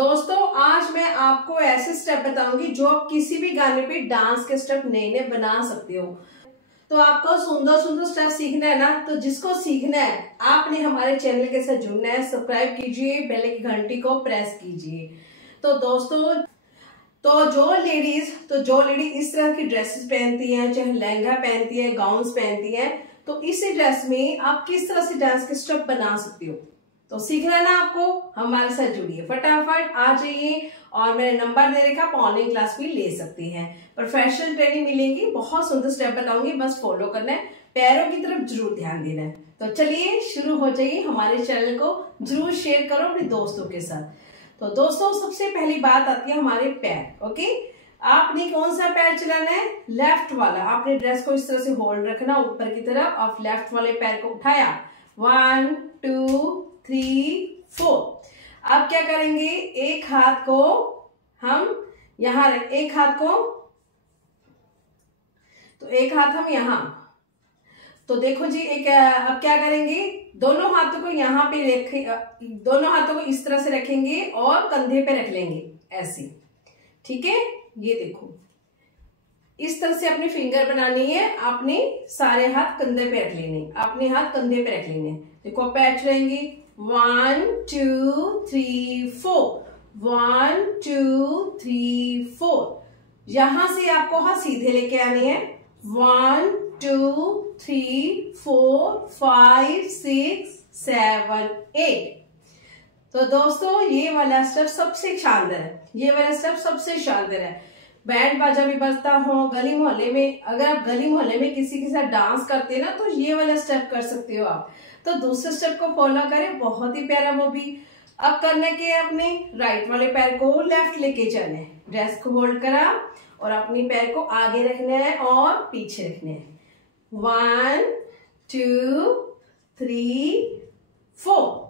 दोस्तों आज मैं आपको ऐसे स्टेप बताऊंगी जो आप किसी भी गाने पे डांस के स्टेप नए नए बना सकते हो। तो आपको सुंदर सुंदर स्टेप सीखना है ना, तो जिसको सीखना है आपने हमारे चैनल के साथ जुड़ना है। सब्सक्राइब कीजिए, बेल की घंटी को प्रेस कीजिए। तो दोस्तों जो लेडीज इस तरह की ड्रेसेस पहनती हैं, चाहे लहंगा पहनती है, गाउन्स पहनती हैं, तो इसी ड्रेस में आप किस तरह से डांस के स्टेप बना सकते हो। तो सीखना है ना आपको, हमारे साथ जुड़िए, फटाफट आ जाइए। और मेरे नंबर दे रखा, ऑनलाइन क्लास भी ले सकते हैं, प्रोफेशनल ट्रेनिंग मिलेगी, बहुत सुंदर स्टेप बताऊंगी, बस फॉलो करना है, पैरों की तरफ जरूर ध्यान देना है। तो चलिए शुरू हो जाइए। हमारे चैनल को जरूर शेयर करो अपने दोस्तों के साथ। तो दोस्तों सबसे पहली बात आती है हमारे पैर। ओके, आपने कौन सा पैर चलाना है? लेफ्ट वाला। आपने ड्रेस को इस तरह से होल्ड रखना ऊपर की तरफ और लेफ्ट वाले पैर को उठाया। 1 2 3 4। अब क्या करेंगे, एक हाथ को हम यहां एक हाथ को, तो एक हाथ हम यहां, तो देखो जी अब क्या करेंगे, दोनों हाथों को यहाँ पे रखे, दोनों हाथों को इस तरह से रखेंगे और कंधे पे रख लेंगे ऐसे। ठीक है, ये देखो इस तरह से अपनी फिंगर बनानी है। आपने सारे हाथ कंधे पे रख लेने, अपने हाथ कंधे पे रख लेने। देखो पैर चलेंगे 1 2 3 4, 1 2 3 4। यहां से आपको हाथ सीधे लेके आने हैं। 1 2 3 4 5 6 7 8। तो दोस्तों ये वाला स्टेप सबसे शानदार है, ये वाला स्टेप सबसे शानदार है। बैंड बाजा भी बजता हो गली मोहल्ले में, अगर आप गली मोहल्ले में किसी के साथ डांस करते हैं ना, तो ये वाला स्टेप कर सकते हो आप। तो दूसरे स्टेप को फॉलो करें, बहुत ही प्यारा वो भी। अब करने के अपने राइट वाले पैर को लेफ्ट लेके जाना है, ड्रेस को होल्ड करा और अपने पैर को आगे रखना है और पीछे रखना है। 1 2 3 4।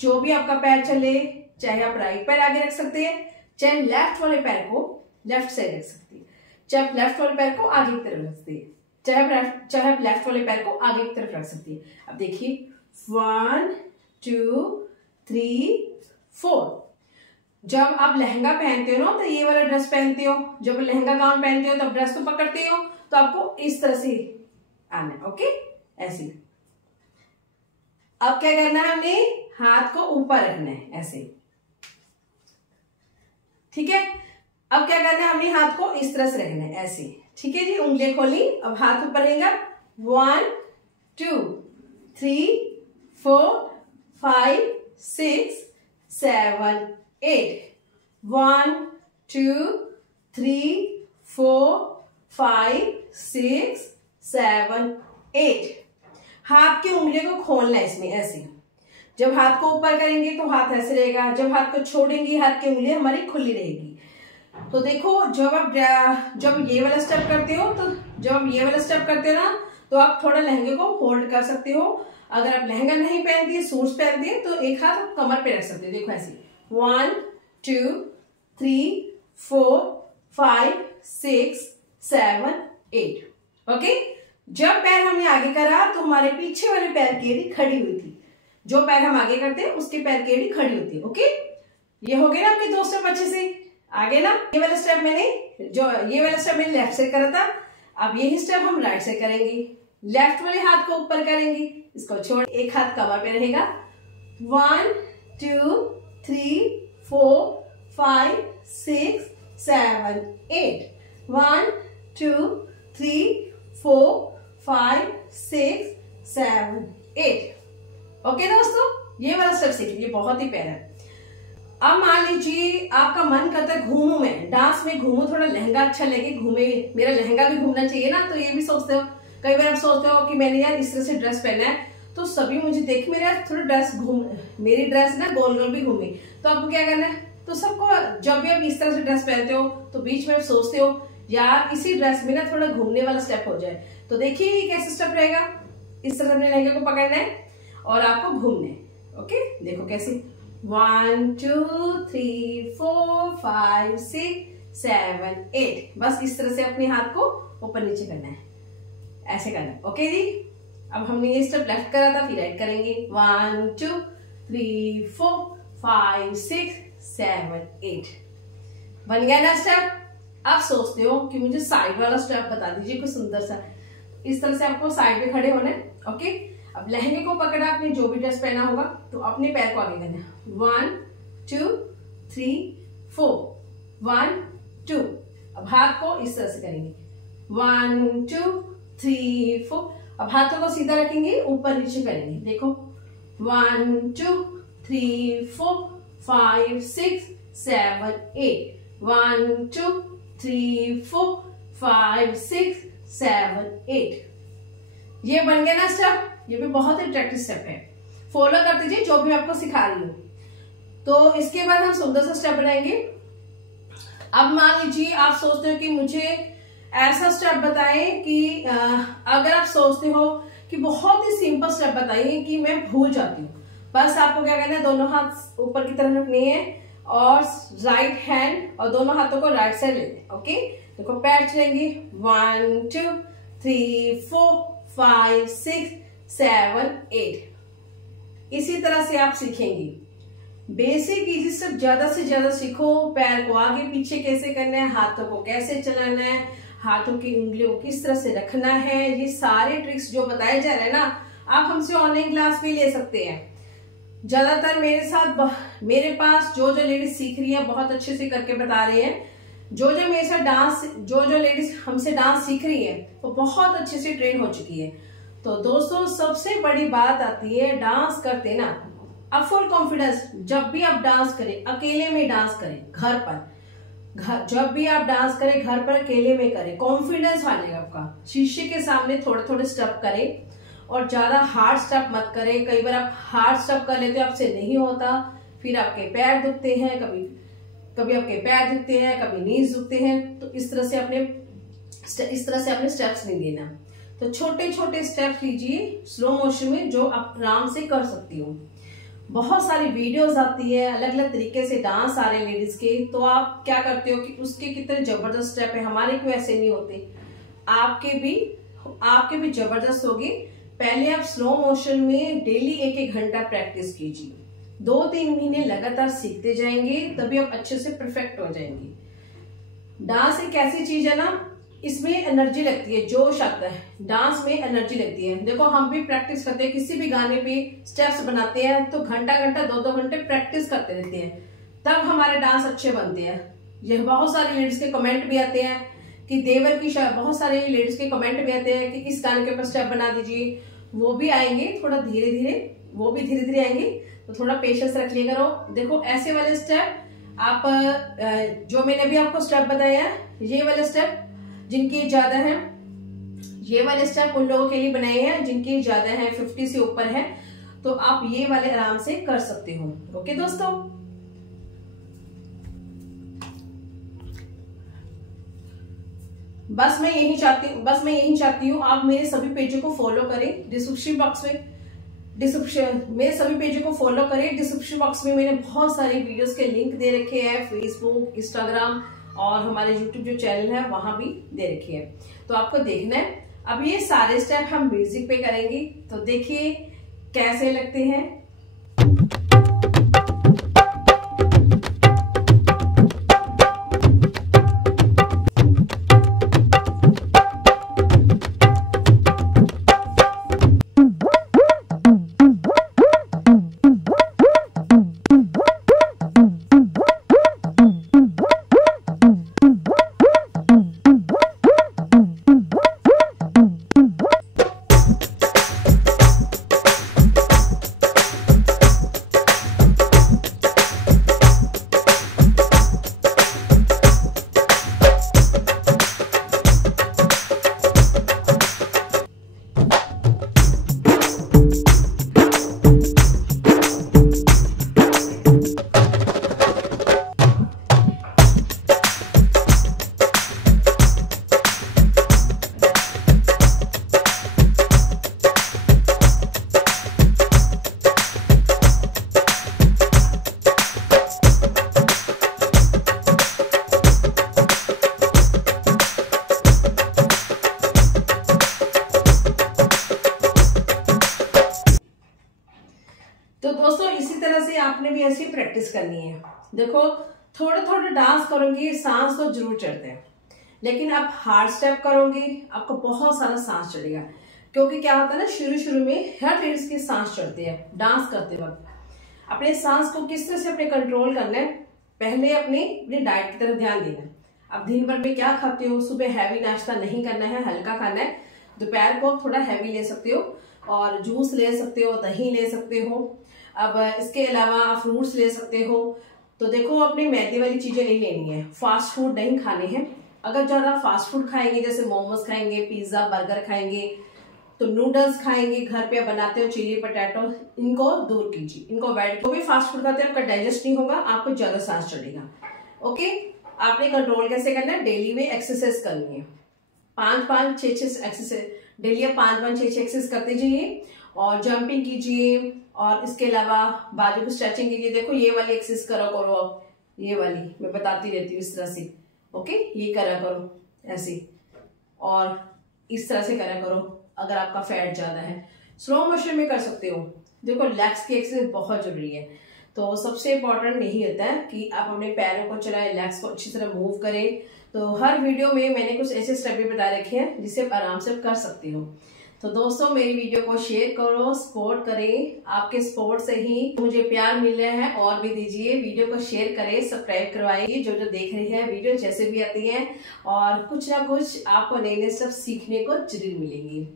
जो भी आपका पैर चले, चाहे आप राइट पैर आगे रख सकते हैं, चाहे लेफ्ट वाले पैर को लेफ्ट साइड रख सकते हैं, चाहे आप लेफ्ट वाले पैर को आगे की तरफ रख सकते हैं, चाहे आप लेफ्ट वाले पैर को आगे की तरफ रख सकती है। अब देखिए 1 2 3 4। जब आप लहंगा पहनते हो ना, तो ये वाला ड्रेस पहनते हो, जब लहंगा गाउन पहनते हो तब ड्रेस को पकड़ते हो, तो आपको इस तरह से आना है। ओके, ऐसे। अब क्या करना है, हमने हाथ को ऊपर रखना है ऐसे। ठीक है, अब क्या करना है, हमने हाथ को इस तरह से रखना है ऐसे। ठीक है जी, उंगलियां खोली, अब हाथ ऊपर रहेगा। 1 2 3 4 5 6 7 8। 1 2 3 4 5 6 7 8। हाथ की उंगलियों को खोलना है इसमें ऐसे। जब हाथ को ऊपर करेंगे तो हाथ ऐसे रहेगा, जब हाथ को छोड़ेंगे हाथ की उंगलियां हमारी खुली रहेगी। तो देखो जब ये वाला स्टेप करते हो, तो जब ये वाला स्टेप करते हो ना, तो आप थोड़ा लहंगे को होल्ड कर सकते हो। अगर आप लहंगा नहीं पहनती है, सूट्स पहनती है, तो एक हाथ आप कमर पे रख सकते हो। देखो ऐसे 1 2 3 4 5 6 7 8। ओके, जब पैर हमने आगे करा तो हमारे पीछे वाले पैर की एड़ी खड़ी हुई थी। जो पैर हम आगे करते हैं उसके पैर की एड़ी खड़ी होती है। ओके, ये हो गया ना आपके दो स्टेप अच्छे से आगे ना। ये वाला स्टेप मैंने लेफ्ट से करा था, अब यही स्टेप हम राइट से करेंगे। लेफ्ट वाले हाथ को ऊपर करेंगे, इसको छोड़, एक हाथ कमर पे रहेगा। 1 2 3 4 5 6 7 8। 1 2 3 4 5 6 7 8। ओके दोस्तों, ये वाला स्टेप सीख लीजिए, बहुत ही प्यारा है। अब मान लीजिए आपका मन करता है घूमूं, मैं डांस में घूमूं, थोड़ा लहंगा अच्छा लगे, घूमे, मेरा लहंगा भी घूमना चाहिए ना। तो ये भी सोचते हो, कई बार आप सोचते हो कि मैंने यार इस तरह से ड्रेस पहना है तो सभी मुझे देख, मेरा थोड़ा ड्रेस मेरी ड्रेस ना गोल गोल भी घूमे, तो आपको क्या करना है, तो सबको जब भी आप इस तरह से ड्रेस पहनते हो तो बीच में आप सोचते हो यार इसी ड्रेस में ना थोड़ा घूमने वाला स्टेप हो जाए। तो देखिए ये कैसे स्टेप रहेगा, इस तरह अपने लहंगे को पकड़ना है और आपको घूमना है। ओके, देखो कैसे 1 2 3 4 5 6 7 8। बस इस तरह से अपने हाथ को ऊपर नीचे करना है, ऐसे करना है। ओके जी, अब हमने ये स्टेप लेफ्ट करा था, फिर राइट करेंगे। 1 2 3 4 5 6 7 8। बन गया ना स्टेप। आप सोचते हो कि मुझे साइड वाला स्टेप बता दीजिए कुछ सुंदर सा। इस तरह से आपको साइड में खड़े होना है। ओके, अब लहंगे को पकड़ा, आपने जो भी ड्रेस पहना होगा, तो अपने पैर को आगे करना है। 1 2 3 4 1 2। अब हाथ को इस तरह से करेंगे 1 2 3 4। अब हाथों को सीधा रखेंगे, ऊपर नीचे करेंगे। देखो 1 2 3 4 5 6 7 8। 1 2 3 4 5 6 7 8। ये बन गया ना स्टेप। ये भी बहुत अट्रैक्टिव स्टेप है, फॉलो कर दीजिए जो भी आपको सिखा रही हूँ। तो इसके बाद हम सुंदर सा स्टेप बनाएंगे। अब मान लीजिए आप सोचते हो कि मुझे ऐसा स्टेप बताएं कि अगर आप सोचते हो कि बहुत ही सिंपल स्टेप बताइए कि मैं भूल जाती हूँ, बस आपको क्या करना है, दोनों हाथ ऊपर की तरफ रखने हैं और राइट हैंड और दोनों हाथों को राइट साइड लेते हैं। ओके, देखो पैर चलेंगे 1 2 3 4 5 6 7 8। इसी तरह से आप सीखेंगी। बेसिक इजी स्टेप ज्यादा से ज्यादा सीखो। पैर को आगे पीछे कैसे करना है, हाथों को कैसे चलाना है, हाथों की उंगलियों को किस तरह से रखना है, ये सारे ट्रिक्स जो बताए जा रहे हैं ना, आप हमसे ऑनलाइन क्लास भी ले सकते हैं। ज्यादातर मेरे पास जो लेडीज सीख रही है बहुत अच्छे से करके बता रहे हैं। जो मेरे साथ डांस, जो लेडीज हमसे डांस सीख रही है वो बहुत अच्छे से ट्रेन हो चुकी है। तो दोस्तों सबसे बड़ी बात आती है डांस करते ना, अब फुल कॉन्फिडेंस। जब भी आप डांस करें, अकेले में डांस करें, घर पर जब भी आप डांस करें घर पर अकेले में करें, कॉन्फिडेंस आ जाएगा आपका। शीशे के सामने थोड़े थोड़े स्टेप करें और ज्यादा हार्ड स्टेप मत करें। कई बार आप हार्ड स्टेप कर लेते हो, आपसे नहीं होता, फिर आपके पैर दुखते हैं, कभी आपके पैर दुखते हैं, कभी नीज दुखते हैं। तो इस तरह से अपने स्टेप्स नहीं लेना। तो छोटे छोटे स्टेप्स लीजिए स्लो मोशन में, जो आप आराम से कर सकती हो। बहुत सारी वीडियोस आती है, अलग अलग तरीके से डांस आ रहे हैं लेडीज के। तो आप क्या करते हो कि उसके कितने जबरदस्त स्टेप है, हमारे क्यों ऐसे नहीं होते, आपके भी जबरदस्त होगी। पहले आप स्लो मोशन में डेली 1-1 घंटा प्रैक्टिस कीजिए। 2-3 महीने लगातार सीखते जाएंगे, तभी आप अच्छे से परफेक्ट हो जाएंगे। डांस एक ऐसी चीज है ना, इसमें एनर्जी लगती है, जोश आता है, डांस में एनर्जी लगती है। देखो हम भी प्रैक्टिस करते हैं, किसी भी गाने पे स्टेप्स बनाते हैं तो घंटा 2-2 घंटे प्रैक्टिस करते रहते हैं, तब हमारे डांस अच्छे बनते हैं। ये बहुत सारी लेडीज के कमेंट भी आते हैं कि देवर की बहुत सारी लेडीज के कमेंट भी आते हैं कि इस गाने के ऊपर स्टेप बना दीजिए। वो भी आएंगे, थोड़ा धीरे धीरे आएंगे, तो थोड़ा पेशेंस रख लिया करो। देखो ऐसे वाले स्टेप आप जो मैंने अभी आपको स्टेप बताया है, ये वाले स्टेप जिनकी ज्यादा है, ये वाले स्टेप उन लोगों के लिए बनाए हैं जिनकी ज्यादा है, 50 से ऊपर है, तो आप ये वाले आराम से कर सकते हो। ओके दोस्तों, बस मैं यही चाहती हूँ आप मेरे सभी पेजों को फॉलो करें। डिस्क्रिप्शन बॉक्स में मैंने बहुत सारी वीडियोस के लिंक दे रखे हैं, फेसबुक, इंस्टाग्राम और हमारे यूट्यूब जो चैनल है वहां भी दे रखी है, तो आपको देखना है। अब ये सारे स्टेप हम म्यूजिक पे करेंगे, तो देखिए कैसे लगते हैं। आपने भी ऐसी प्रैक्टिस करनी है। देखो थोड़े थोड़े डांस करोगी सांस तो जरूर चढ़ते हैं, लेकिन आप हार्ड स्टेप करोगी आपको बहुत सारा सांस चढ़ेगा। क्योंकि क्या होता है ना, शुरू शुरू में हर लेडीज की सांस चढ़ती है डांस करते वक्त। अपने सांस को किस तरह से अपने कंट्रोल करना है, पहले अपनी डाइट की तरफ ध्यान देना है। अब दिन भर में क्या खाते हो, सुबह हैवी नाश्ता नहीं करना है, हल्का खाना है। दोपहर को थोड़ा हैवी ले सकते हो और जूस ले सकते हो, दही ले सकते हो। अब इसके अलावा आप फ्रूट्स ले सकते हो। तो देखो अपनी मैदे वाली चीजें नहीं लेनी है, फास्ट फूड नहीं खाने हैं। अगर ज्यादा फास्ट फूड खाएंगे, जैसे मोमोज खाएंगे, पिज्जा बर्गर खाएंगे, तो नूडल्स खाएंगे, घर पे बनाते हो चिली पोटैटो, इनको दूर कीजिए, इनको अवॉइड। जो भी फास्ट फूड खाते हैं आपका डाइजेस्ट नहीं होगा, आपको ज्यादा सांस चढ़ेगा। ओके, आपने कंट्रोल कैसे करना है, डेली में एक्सरसाइज करनी है। 5-5, 6-6 एक्सरसाइज डेली, 5-5, 6-6 एक्सरसाइज करते जाइए और जंपिंग कीजिए। और इसके अलावा बाजू की स्ट्रेचिंग कीजिए। देखो ये वाली एक्सरसाइज करो आप, ये वाली मैं बताती रहती हूँ इस तरह से। ओके, ये करा करो ऐसे, और इस तरह से करा करो। अगर आपका फैट ज्यादा है स्लो मोशन में कर सकते हो। देखो लेग्स की एक्सरसाइज बहुत जरूरी है। तो सबसे इम्पोर्टेंट यही होता है कि आप अपने पैरों को चलाएं, लेग्स को अच्छी तरह मूव करें। तो हर वीडियो में मैंने कुछ ऐसे स्टेप भी बता रखे हैं जिसे आप आराम से कर सकती हो। तो दोस्तों मेरी वीडियो को शेयर करो, सपोर्ट करें। आपके सपोर्ट से ही मुझे प्यार मिल रहा है, और भी दीजिए। वीडियो को शेयर करें, सब्सक्राइब करवाइए जो जो देख रही है वीडियो जैसे भी आती है, और कुछ ना कुछ आपको नए नए स्टेप सीखने को जरूर मिलेंगी।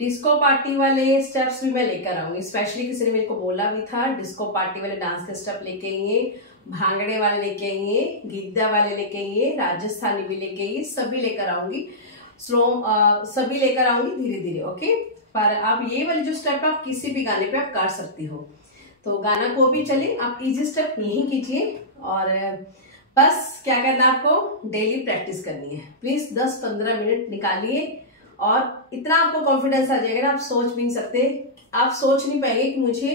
डिस्को पार्टी वाले स्टेप्स भी मैं लेकर आऊंगी। स्पेशली किसी ने मेरे को बोला भी था डिस्को पार्टी वाले डांस के स्टेप लेके आइए, भांगड़े वाले लेके आइए, गिद्दा वाले लेके आइए, राजस्थानी भी लेके आइए, सभी लेकर आऊंगी। सभी लेकर आऊंगी धीरे धीरे। ओके, पर आप ये वाले जो स्टेप आप किसी भी गाने पे आप कर सकती हो। तो गाना को भी चले, आप इजी स्टेप यही कीजिए। और बस क्या करना, आपको डेली प्रैक्टिस करनी है। प्लीज 10-15 मिनट निकालिए, और इतना आपको कॉन्फिडेंस आ जाएगा ना, आप सोच भी नहीं सकते। आप सोच नहीं पाएंगे कि मुझे,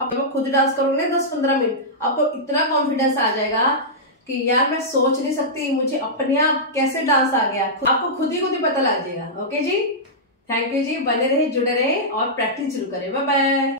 अब खुद डांस करोगे 10-15 मिनट, आपको इतना कॉन्फिडेंस आ जाएगा कि यार मैं सोच नहीं सकती, मुझे अपने आप कैसे डांस आ गया। आपको खुद ही पता लग जाएगा। ओके जी, थैंक यू जी, बने रहे, जुड़े रहे और प्रैक्टिस जरूर करें। Bye bye.